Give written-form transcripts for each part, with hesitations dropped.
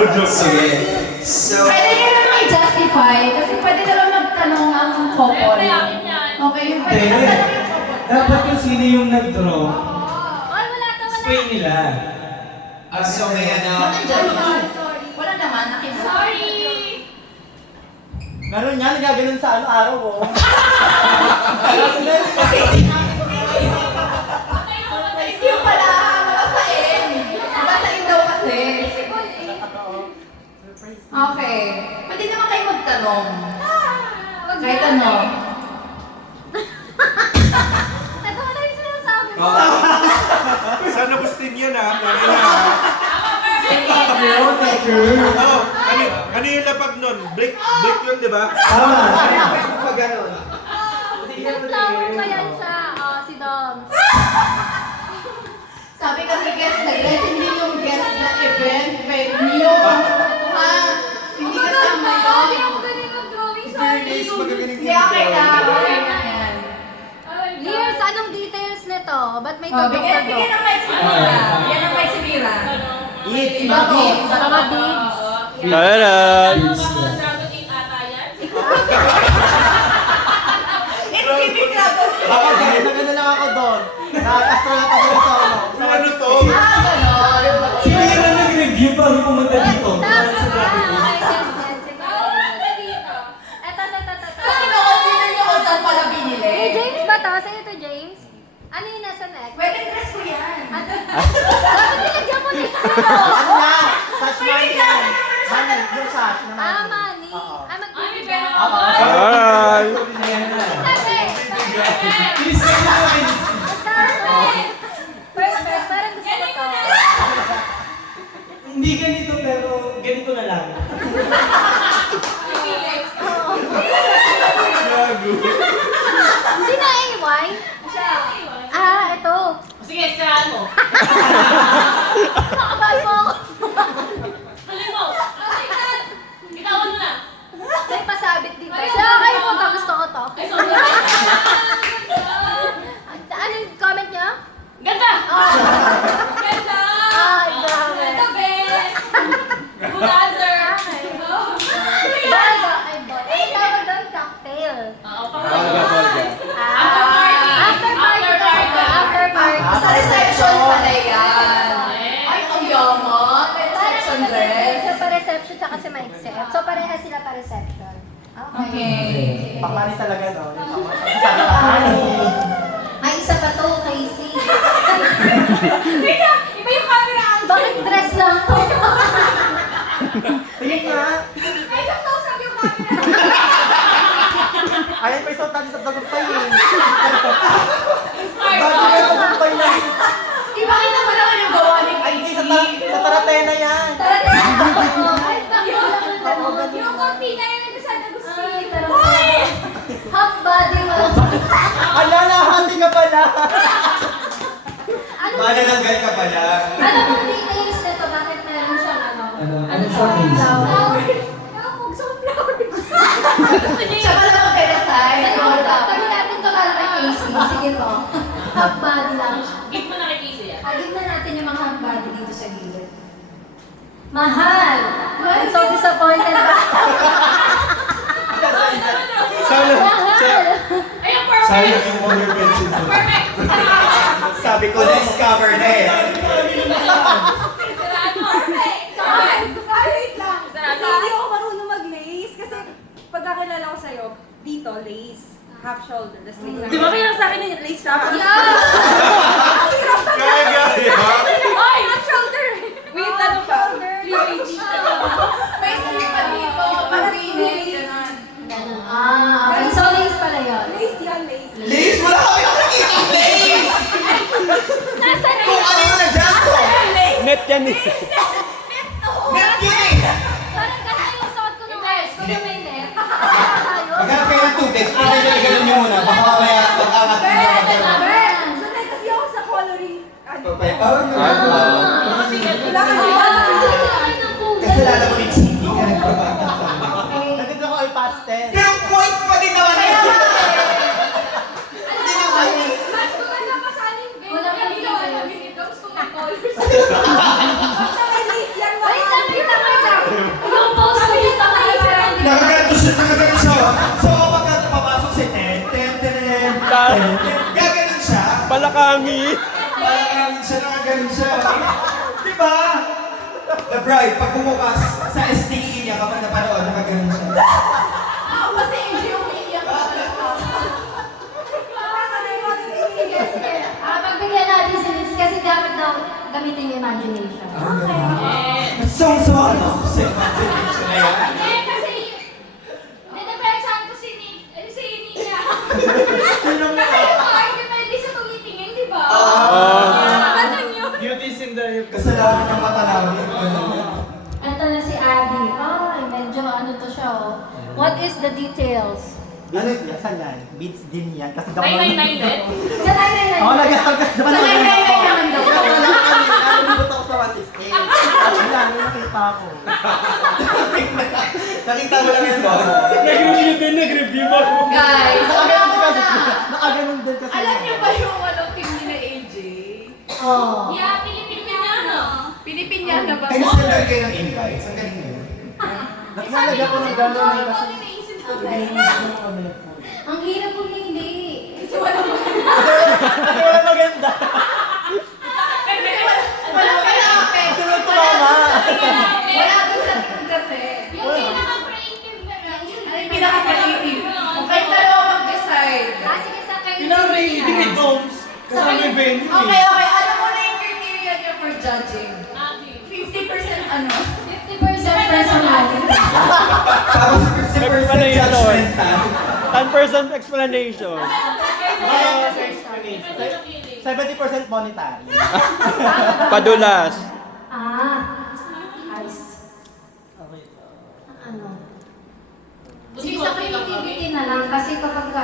Sige. So, Pwede nyo naman i-justify kasi pwede naman magtanong ang couple. Okay, yung pwede Hindi. magtanong yung couple. Dapat kung sino yung nag-draw, Ay, wala to, wala. spray nila. so may ano, Wala naman, nakinig. Sorry! Meron yan, nagaganon sa araw oh. Yung pala, mabasain. Mabasain daw kasi. Okay. Pwede naman kayo magtanong. Kahit ano. Ito wala yung sinasabi mo. Sana gustin yan ha. Oh, ano yung lapag nun? Break yun, di ba? Pag gano'n. Sunflower pa yan siya. Oh, si Dom. Sabi kasi guest, nag-attend din yung guest na event, venue. Ha? Hindi ka tama Sorry, yun. ako galing mag-drawing. Sorry. Hindi, okay na. Okay na yan. Lears, anong details nito? Ba't may Oh, tutok na bigyan ng mic si Mira. Bigyan ng mic si Mira. It's Iba ko. Mga beads. It's giving dragon. Ako din, nagano lang ako doon. Nakakastra lang ako sa ano. Ano to? Ganon. Si Mira nag-review bago pumunta dito. Tama. Sa dati. So, kino-consider nyo kung saan pala binili? Eh, James ba to? Sa'yo to, James? Ano yung nasa neck? Wedding dress ko yan. Dapat nilagyan mo dito. Ano na? Sash money yan. Ano? Yung sash na Ah, money. money. Oo. Ah, magbibigay. Hi! Sabi. Please kayo namin. Perfect. Parang gusto ko to. Hindi ganito pero ganito na lang. Sino AY? Ah, ito. Sige, sirahan mo. Nakabal mo ako. Halin mo. Bitawan mo na. May pasabit dito. Siya, kayo po to. Gusto ko to. Ay, sorry. Ano yung comment niya? Ganda! Oh. Ganda! Ay, grabe. Ganda, best! Good answer! Ay, boy. Ay, tawag doon, cocktail. Oo, pang After party. After party. Sa reception pala yan. Ay, ang yaman. May reception dress. Isa pa reception tsaka si Mike Sep. So, parehas sila pa reception. Okay. Pamani talaga no. Yung pamani. Pamani. Ay, isa pa to, Casey. Iba yung camera ang... Bakit dress lang to? Tingin nga. Ay, yung close-up yung camera. Ayan pa yung natin sa dagumpay eh. Smart Bakit mo. yung dagumpay na? Ipakita mo naman yung gawa ni Ay, Casey. sa taratena yan. Tara na. Ay, bakit lang ganun? Yung coffee na yun sa Ay, tara na. Half body mo. Ala, nahati ka pala. Ano? manananggal ka pala. Ano pong details nito? Bakit meron siyang ano? Ano siya, Casey? Flower. Nakapag sunflower. Siya pala mag-design. Sabi natin to para kay Casey. Sige po. Half body lang siya. Gift mo na kay Casey yan. Agad na natin yung mga half body dito sa gilid. Mahal! I'm so disappointed ba? Sana, Mahal! Ay, yung perfect! Sayang yung color pencil ko. Perfect! Sabi ko, next cover na eh. Siraan mo. Perfect! Wait lang. Sarado. Kasi hindi ako marunong mag-lace. Kasi pagkakilala ko sa'yo, dito, lace. Half shoulder, tas lace. Di ba kailang sa akin yung lace strap? Kaya. Ay! Half shoulder! Wait, ano pa? Shoulder. May sleeve pa dito. Pag-init. Ganon. Ganun. Ah, okay. So, lace pala yun. Lace yan, lace. Lace! Wala kami nakakita ng lace! Nasaan na Kung ano yung nag-jump ko! Net yan eh. Net yun eh! Parang ganun yung suot ko nung high school yung may net. Tayo. Maghanap kayo ng tubig. Ano yung ganun nyo muna? Baka mamaya mag-angat nyo na magkaroon. Sanay kasi ako sa coloring. Ano? Ah, Sige, Wala kasi Kasi lalaman yung CD ka nagpapata. Nandito ako ay pastel. Pero point pa din naman yun! Hindi naman yun. mas maganda pa sa aling game. Wala kang Hindi ko details. alam yung gusto may colors. Basta may lace yan, Wait lang, wait lang, wait lang. hangin. Parang siya nakaganon siya. Di ba? The Bride, pag bumukas sa STE niya kapag napanood, nakaganon siya. Kasi hindi umiiyak ka. Sige, sige. Pagbigyan natin si Liz kasi dapat daw gamitin yung imagination. Song-song ako sa imagination na yan. Hindi, kasi nanapresan ko si Nika. Kasi yung mga hindi pwede sa tumitingin, di ba? Ano yun? Beauties in the... Kasalanan ng mata namin. Ito na si Abby. Ay, medyo ano to siya oh. What is the details? Ano yan? Saan yan? Beats din yan. Kasi daw 999 din? Sa 999. Oo, nag-start kasi diba Sa 999 naman daw. Nalibot ako sa 168. Wala, may nakita ako. Nakita mo lang yun, boss. Nag-review din, nag-review ako. Guys, Nakaganon din kasi. alam niyo ba yung team ni na AJ? Oh. Yeah, Pilipiniano. Pinipinyana ba? Kaya sila kayo ng invites. Ang galing yun. Naglalagay ako ng gano'n eh kasi. Ang hirap kung hindi. Kasi wala mo. Kasi wala maganda. Wala ka na. Sunod ko mama. Wala doon sa team kasi. Yung pinaka-creative na lang. Ay, pinaka-creative. Kung dalawa mag-decide. Sige sa kayo. Pinaka-rating ni Doms. Kasama yung venue eh. Okay, okay. Alam mo na yung criteria niya for judging. 50% ano? 50% personality. Tapos 50% judgment, ha? 10% explanation. 70% monetary. Padulas. Ice. Ano? Sige sa creativity na lang kasi kapag ka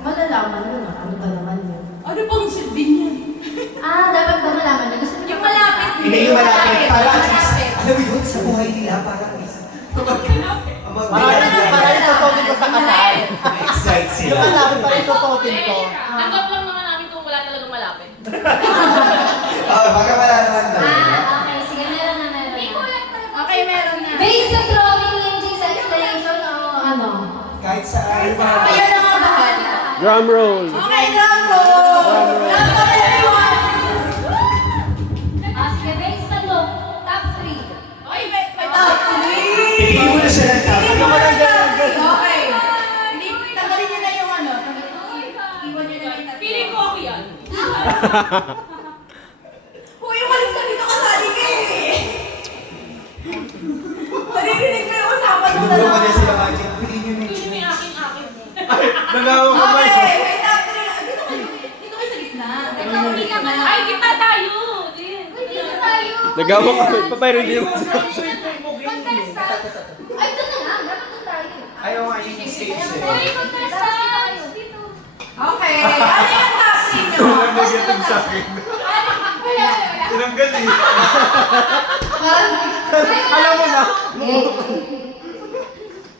malalaman mo na ano ba naman yun. Ano pang silbi niya? Dapat ba malaman niya? Gusto niyo Yung malapit. Hindi yung malapit. Para at least, Malapit. alam mo yun, sa buhay nila, para at least. Para isusutin ko sa kasal. Ma-excite sila. Yung malapit para isusutin ko. Tanggap lang naman namin kung wala talagang malapit. Baka wala naman daw. Okay. Sige, meron na, meron na. Okay, meron na. Based sa drawing yung sa explanation o ano? Kahit saan. Kayo na nga bahala. Drum roll. Okay, drum roll! Drum roll, everyone! Sige, based sa look, top 3. Oy, may top 3! Piliin mo na siya ng tama. Okay. Hindi, tanggalin niyo na yung ano. Iwan niyo na yung tatlo. Feeling ko ako yan. Uy, umalis ka dito kasali ka eh! Maririnig ko yung usapan mo na Tinuturo lang. ko din sila, Magic. Piliin nyo na Feeling mo yung yung aking. Nagawa ko ba Okay, may top 3. Dito kayo sa gitna. Ay, kita tayo! Uy, dito tayo. Nagawa ko. Papayro din mo. Contestant. Ay, doon na nga. Dapat doon tayo. Ayaw nga yung stage eh. Uy, contestant. Dito. Okay, ano yung top 3 nyo? Negative sa akin. Tinanggal eh. Alam mo na.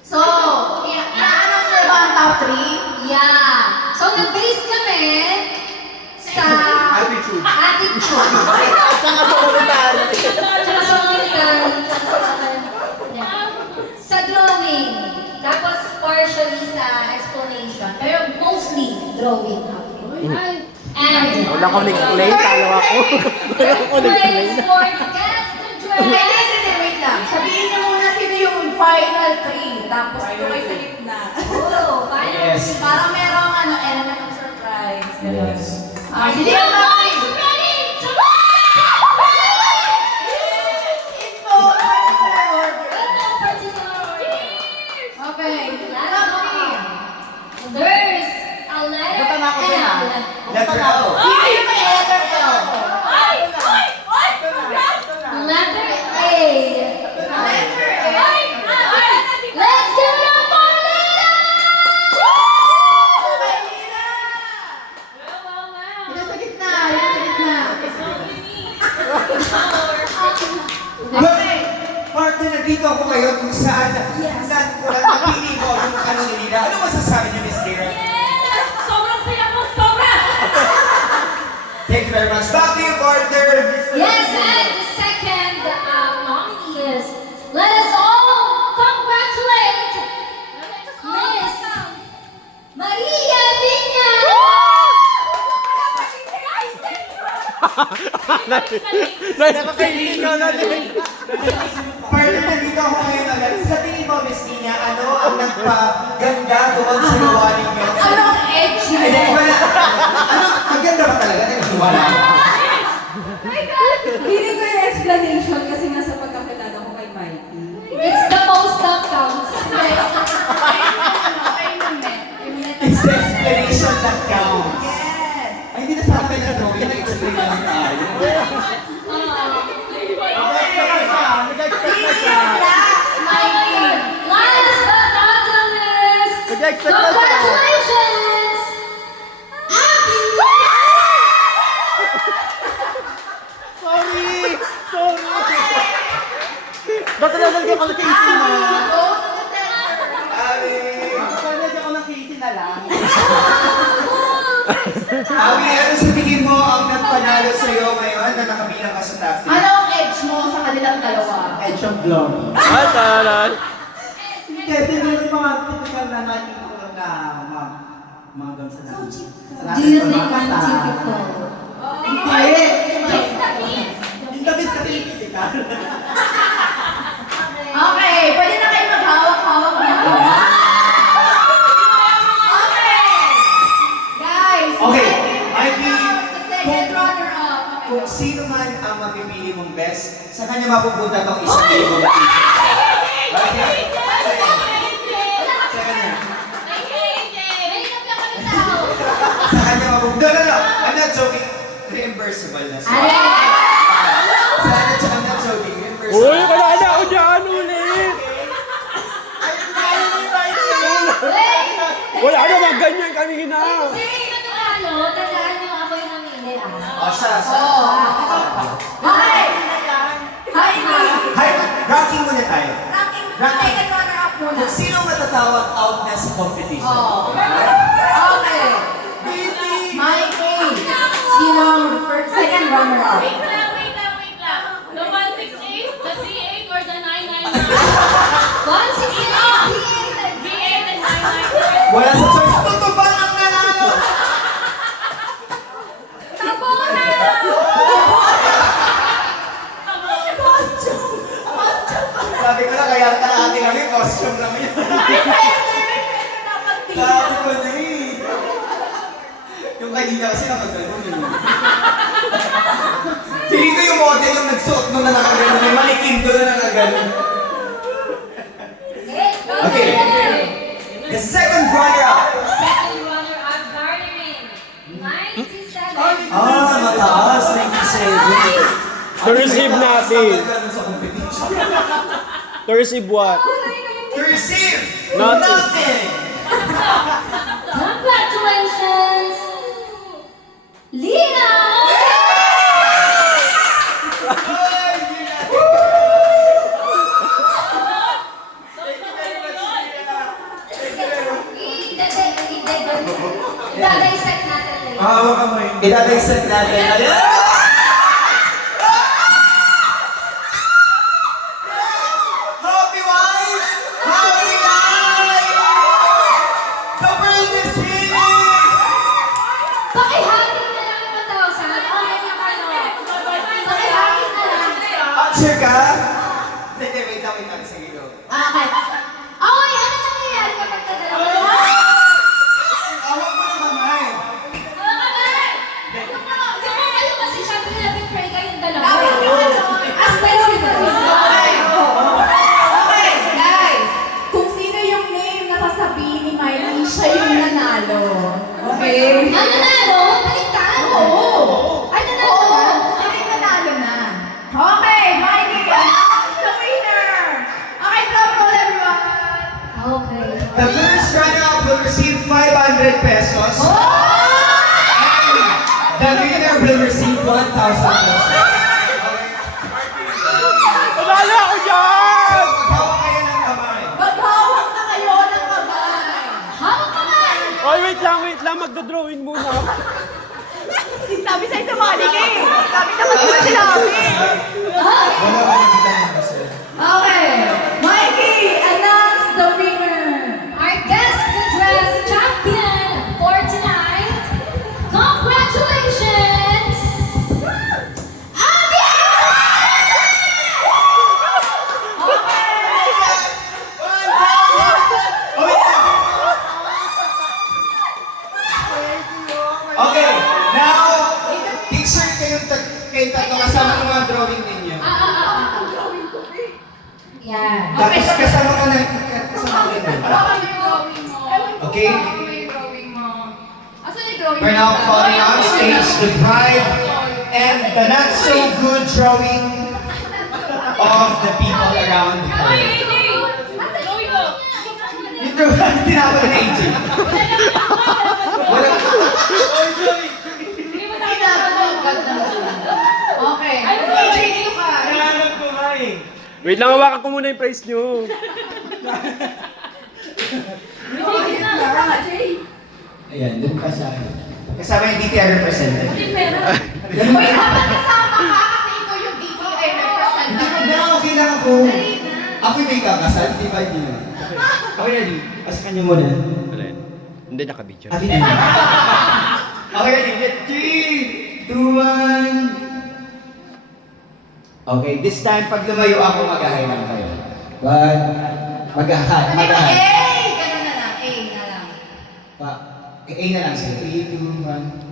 So, i-announce na ba ang top 3? Yeah. So, nag-base kami sa Attitude. attitude. Tsaka sa monetary. Tsaka sa monetary. Sa drawing. Tapos partially sa explanation. Pero mostly drawing. And Wala akong explain, talo ako. Wala akong explain. praise for the guests to join. Wait lang. Sabihin niyo muna sino yung final 3. Tapos ito kayo sa gitna. Oh, final. Yes. Para merong ano, element of surprise. Ganun. Yes. Sino yung top 3? Ready? Info! Okay. Top 3. There's a letter Buta na ako dun, ah. L. Letter O. Sino yung may letter L? Ay! Ay! Ay! Letter A. Letter A. Ay! Ay! Let's give it up for Lila! Okay, Lila! Ito sa gitna. Ito sa gitna. Okay. Partner, nandito ako ngayon kung saan napili mo yung ano ni Nina. Ano masasabi niyo, Miss Lira? Sobrang saya ko! Sobra! Thank you very much. Back to you, partner. Yes, and the second nominee is, let us all congratulate Miss Maria Viña! Nakakailigaw na din. Partner, nandito ako ngayon agad. Sa tingin mo, Miss Nina, ano ang nagpaganda doon sa gawa ninyo? Ano ang edge mo? Hindi, iba na. Ano, maganda ba talaga? Naghiwala? Feeling ko yung explanation kasi nasa pagkakilala ko kay Mikey. It's the most that counts. It's the explanation that counts. Ay, hindi na sa akin na drawing. Nag-explain na lang tayo. Nag-expect na siya. Last but not the least, Nag-expect na siya. congratulations! Happy Sorry! Ba't nalalagyan ko ng Casey na? Nalalagyan ko ng Casey na lang. Awi, ano sa tingin mo ang nagpanalo sa'yo ngayon na nakabilang ka sa top 10? Ano ang edge mo sa kanilang dalawa? Edge of glory. Ay, taray. Kasi meron mga typical na nakikita ko lang na mga doon sa natin. Do you think I'm typical? Hindi! Yung labis kasi yung physical. Okay, pwede na kayo maghawak-hawak dito. Okay! Guys, Okay, Mikey, the second runner-up. kung sino man ang mapipili mong best, sa kanya mapupunta tong isang libo na t-shirt. Okay? Sa kanya. Sa kanya mapupunta. No. I'm not joking. Reimbursable na siya. I'm not joking. Reimbursable. Uy, wala na ako dyan ulit. Wala naman ganyan kanina. Tandaan niyo ako yung namili O, siya. Hi! Heidi! Hi, ranking muna tayo. Ranking second runner-up muna. Kung sino matatawag out na sa competition? Oh. Okay. Mikey! Sino ang first, second runner-up? Wait lang. The 168, the 38, or the 999? 168! V8 and 999. Wala sa choice. Toto ba ang nanalo? Sabi ko na kaya kalahati kami, costume naman yun. Sabi ko na eh. Yung kanina kasi nakagano'n eh. Feeling ko yung model yung nagsuot nung na nakagano'n. May malikim doon na nakagano'n. Okay. The second runner-up. Second runner-up, garnering 97. Mataas. 97. To receive natin. Sa competition. To receive what? To receive Nothing. nothing. Congratulations! Lina! Ay, yun na. Idadissect natin later. Hawa ka mo yun. Idadagsak natin. Ayan! Happy wife! Happy life! The world is healing! Pakihati na lang yung 1,000. Okay na kayo. Pakihati na lang. Sure ka? Hindi, wait lang. Sige, go. Okay. Okay, ano nangyayari kapag kadalawa? Awag mo na kamay. Mga kamay! Kayo kasi syempre nag-pray kayong dalawa. Dapat yung ano, As president. Okay, guys. Kung sino yung name na sasabihin ni Miley, siya yung nanalo. Okay? Ano na, no? Baliktad. Oo. Ay, nanalo Oo, na. siya yung nanalo na. Okay, Miley, announce the winner. Okay, drum roll everyone. Okay. The first runner-up will receive 500 pesos. The winner will receive 1,000 pesos. Wala na ako dyan! Hawa kayo ng kamay. Maghawak na kayo ng kamay. Hawak kamay. Oy, wait lang. Magdodrawing muna. Sabi sa'yo sumali ka eh. Sabi naman di ba sinabi? Wala ka nakita ng kasi. Okay, Mikey, announce the winner. Our guest dress champion for tonight. Congratulations! Yan. Tapos kasama ka na, kasama ka na. Baka may drawing mo. Okay. Baka may drawing mo. Asan yung drawing We're now calling on stage the bride and the not so good drawing of the people around her. Yung drawing, tinawag na AJ. Wala. Okay. AJ, dito ka. Kailangan ko nga eh. Wait lang, hawakan ko muna yung prize nyo. Ayan, doon ka sa akin. Kasama yung DTR representative. Uy, dapat kasama ka kasi ikaw yung DTI Hindi representative. na, okay lang ako. Ako yung may kakasal, di ba? Hindi na. Okay, ready? Asa kanya muna. Alin? Hindi nakabidyo. Atin na. Okay, ready? 3, 2, 1. Okay, this time, pag lumayo ako, mag-ahay lang kayo. But, mag-ahay. A! Ganun na lang. A na lang. A na lang sa'yo. 3, 2, 1.